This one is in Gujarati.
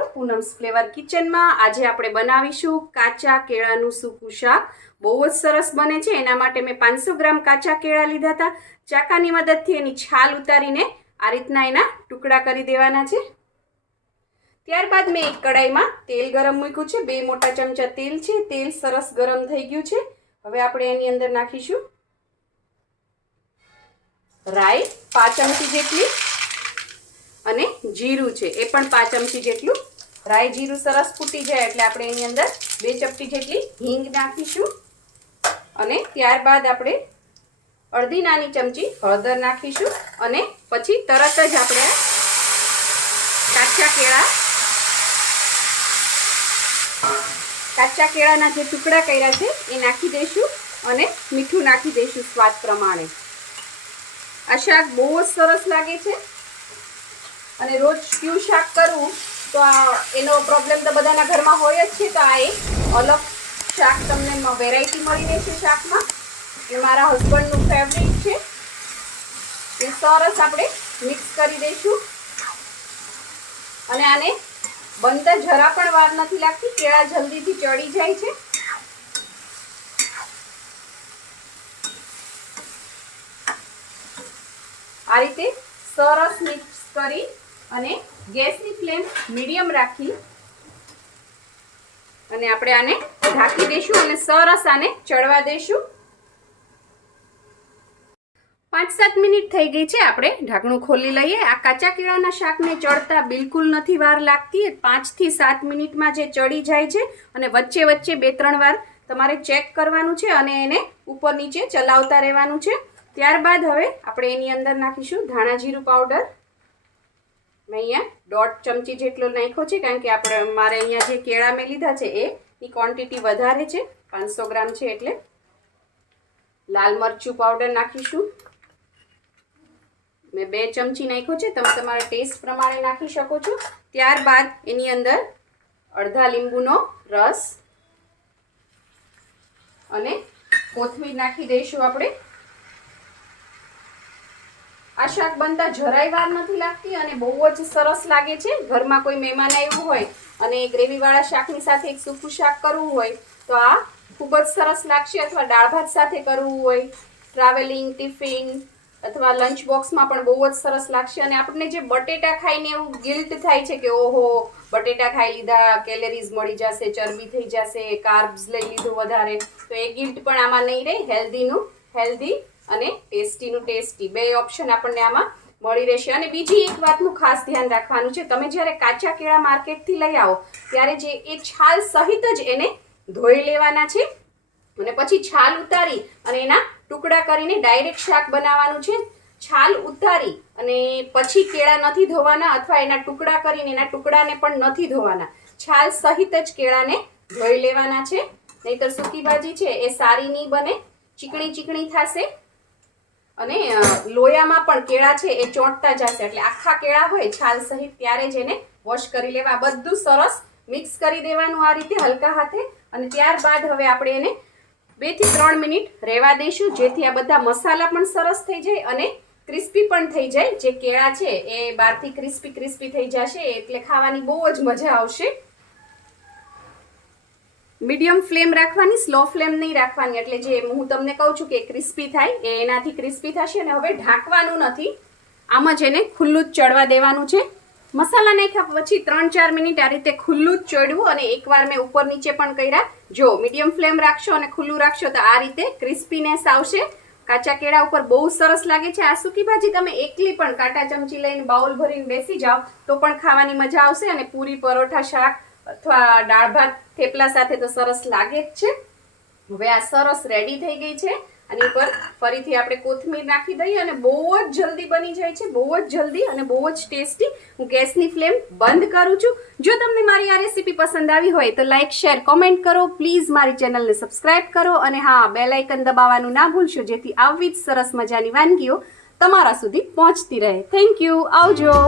તમારું પૂનમ્સ ફ્લેવર કિચનમાં। આજે આપણે બનાવીશું કાચા કેળાનું સૂકું શાક। બહુ જ સરસ બને છે। એના માટે મેં 500 ગ્રામ કાચા કેળા લીધા હતા। ચાકાની મદદથી એની છાલ ઉતારીને આ રીતના એના ટુકડા કરી દેવાના છે। ત્યારબાદ મેં એક કડાઈમાં તેલ ગરમ મૂક્યું છે। 2 મોટા ચમચા તેલ છે। તેલ સરસ ગરમ થઈ ગયું છે। હવે આપણે એની અંદર નાખીશું રાઈ 5 ચમચી જેટલી અને જીરું છે એ પણ 5 ચમચી જેટલું। રાઈ જીરું સરસ ફૂટી જાય એટલે આપણે એની અંદર 2 ચપટી જેટલી હિંગ નાખીશું અને ત્યારબાદ આપણે અડધી નાની ચમચી હળદર નાખીશું અને પછી તરત જ આપણે કાચા કેળાના જે ટુકડા કર્યા છે એ નાખી દઈશું અને મીઠું નાખી દઈશું સ્વાદ પ્રમાણે। આ શાક બહુ જ સરસ લાગે છે અને રોજ ક્યું શાક કરવું તો એનો પ્રોબ્લેમ તો બધાના ઘરમાં હોય જ છે। તો આ એક અલગ શાક તમને વેરાયટી મળી રહેશે શાકમાં। એ મારા હસબન્ડનું ફેવરિટ છે। એ સરસ આપણે મિક્સ કરી દઈશું અને આને બનતા જરા પણ વાર નથી લાગતી। કેળા જલ્દીથી ચડી જાય છે। આ રીતે સરસ મિક્સ કરી અને ગેસની ફ્લેમ મીડિયમ રાખી અને આપણે આને ઢાંકી દઈશું અને સરસ આને ચડવા દઈશું। 5-7 મિનિટ થઈ ગઈ છે। આપણે ઢાંકણું ખોલી લઈએ। આ કાચા કેળાના શાકને ચડતા બિલકુલ નથી વાર લાગતી। 5 થી 7 મિનિટમાં જે ચડી જાય છે અને વચ્ચે વચ્ચે 2-3 વાર તમારે ચેક કરવાનું છે અને એને ઉપર નીચે ચલાવતા રહેવાનું છે। ત્યારબાદ હવે આપણે એની અંદર નાખીશું ધાણા જીરું પાવડર। મેં અહીંયા 1.5 ચમચી જેટલો નાખ્યો છે કારણ કે મારે અહીંયા જે કેળા મેં લીધા છે એની ક્વોન્ટિટી વધારે છે, 500 ગ્રામ છે એટલે। લાલ મરચું પાવડર નાખીશું। મેં 2 ચમચી નાખ્યો છે, તમે તમારા ટેસ્ટ પ્રમાણે નાખી શકો છો। ત્યારબાદ એની અંદર અડધા લીંબુનો રસ અને કોથમીર નાખી દઈશું આપણે। આ શાક બનતા જરાય વાર નથી લાગતી અને બહુ જ સરસ લાગે છે। ઘરમાં કોઈ મહેમાન આવ્યું હોય અને ગ્રેવીવાળા શાકની સાથે એક સૂકું શાક કરવું હોય તો આ ખૂબ જ સરસ લાગશે। અથવા દાળ ભાત સાથે કરવું હોય, ટ્રાવેલિંગ, ટિફિન અથવા લંચ બોક્સમાં પણ બહુ જ સરસ લાગશે। અને આપણને જે બટેટા ખાઈને એવું ગિલ્ટ થાય છે કે ઓહો બટેટા ખાઈ લીધા, કેલેરીઝ મળી જશે, ચરબી થઈ જશે, કાર્બ્સ લઈ લીધું વધારે, તો એ ગિલ્ટ પણ આમાં નહીં રહે। હેલ્ધીનું હેલ્ધી અને ટેસ્ટીનું ટેસ્ટી, 2 ઓપ્શન આપણને આમાં મળી રહેશે। અને બીજી એક વાતનું ખાસ ધ્યાન રાખવાનું છે, તમે જ્યારે કાચા કેળા માર્કેટથી લઈ આવો ત્યારે જે એ છાલ સહિત જ એને ધોઈ લેવાના છે અને પછી છાલ ઉતારી અને એના ટુકડા કરીને ડાયરેક્ટ શાક બનાવવાનું છે। છાલ ઉતારી અને પછી કેળા નથી ધોવાના અથવા એના ટુકડા કરીને એના ટુકડાને પણ નથી ધોવાના। છાલ સહિત જ કેળાને ધોઈ લેવાના છે, નહીતર સૂકી ભાજી છે એ સારી નહીં બને, ચીકણી ચીકણી થશે અને લોયામાં પણ કેળા છે એ ચોંટતા જશે। એટલે આખા કેળા હોય છાલ સહિત ત્યારે જ એને વોશ કરી લેવા। બધું સરસ મિક્સ કરી દેવાનું આ રીતે હલકા હાથે અને ત્યારબાદ હવે આપણે એને 2 થી 3 મિનિટ રહેવા દઈશું, જેથી આ બધા મસાલા પણ સરસ થઈ જાય અને ક્રિસ્પી પણ થઈ જાય। જે કેળા છે એ બહારથી ક્રિસ્પી થઈ જશે એટલે ખાવાની બહુ જ મજા આવશે। મીડિયમ ફ્લેમ રાખવાની, સ્લો ફ્લેમ નહીં રાખવાની, એટલે જે હું તમને કહું છું કે ક્રિસ્પી થાય એ એનાથી ક્રિસ્પી થશે। અને હવે ઢાંકવાનું નથી, આમ જ એને ખુલ્લું જ ચડવા દેવાનું છે। મસાલા નાખ્યા પછી 3-4 મિનિટ આ રીતે ખુલ્લું જ ચડવું અને એકવાર મેં ઉપર નીચે પણ કર્યા। જો મીડિયમ ફ્લેમ રાખશો અને ખુલ્લું રાખશો તો આ રીતે ક્રિસ્પીનેસ આવશે। કાચા કેળા ઉપર બહુ સરસ લાગે છે। આ સૂકી ભાજી તમે એકલી પણ કાંટા ચમચી લઈને બાઉલ ભરીને બેસી જાઓ તો પણ ખાવાની મજા આવશે અને પૂરી, પરોઠા, શાક અથવા દાળ ભાત, થેપલા સાથે તો સરસ લાગે જ છે। હવે આ સરસ રેડી થઈ ગઈ છે। આની ઉપર ફરીથી આપણે કોથમીર નાખી દઈએ અને બહુ જ જલ્દી બની જાય છે, બહુ જ જલ્દી અને બહુ જ ટેસ્ટી। હું ગેસની ફ્લેમ બંધ કરું છું। જો તમને મારી આ રેસીપી પસંદ આવી હોય તો લાઇક, શેર, કોમેન્ટ કરો। પ્લીઝ મારી ચેનલને સબસ્ક્રાઇબ કરો અને હા, બેલ આઇકન દબાવવાનું ના ભૂલશો, જેથી આવી જ સરસ મજાની વાનગીઓ તમારા સુધી પહોંચતી રહે। થેન્ક યુ, આવજો।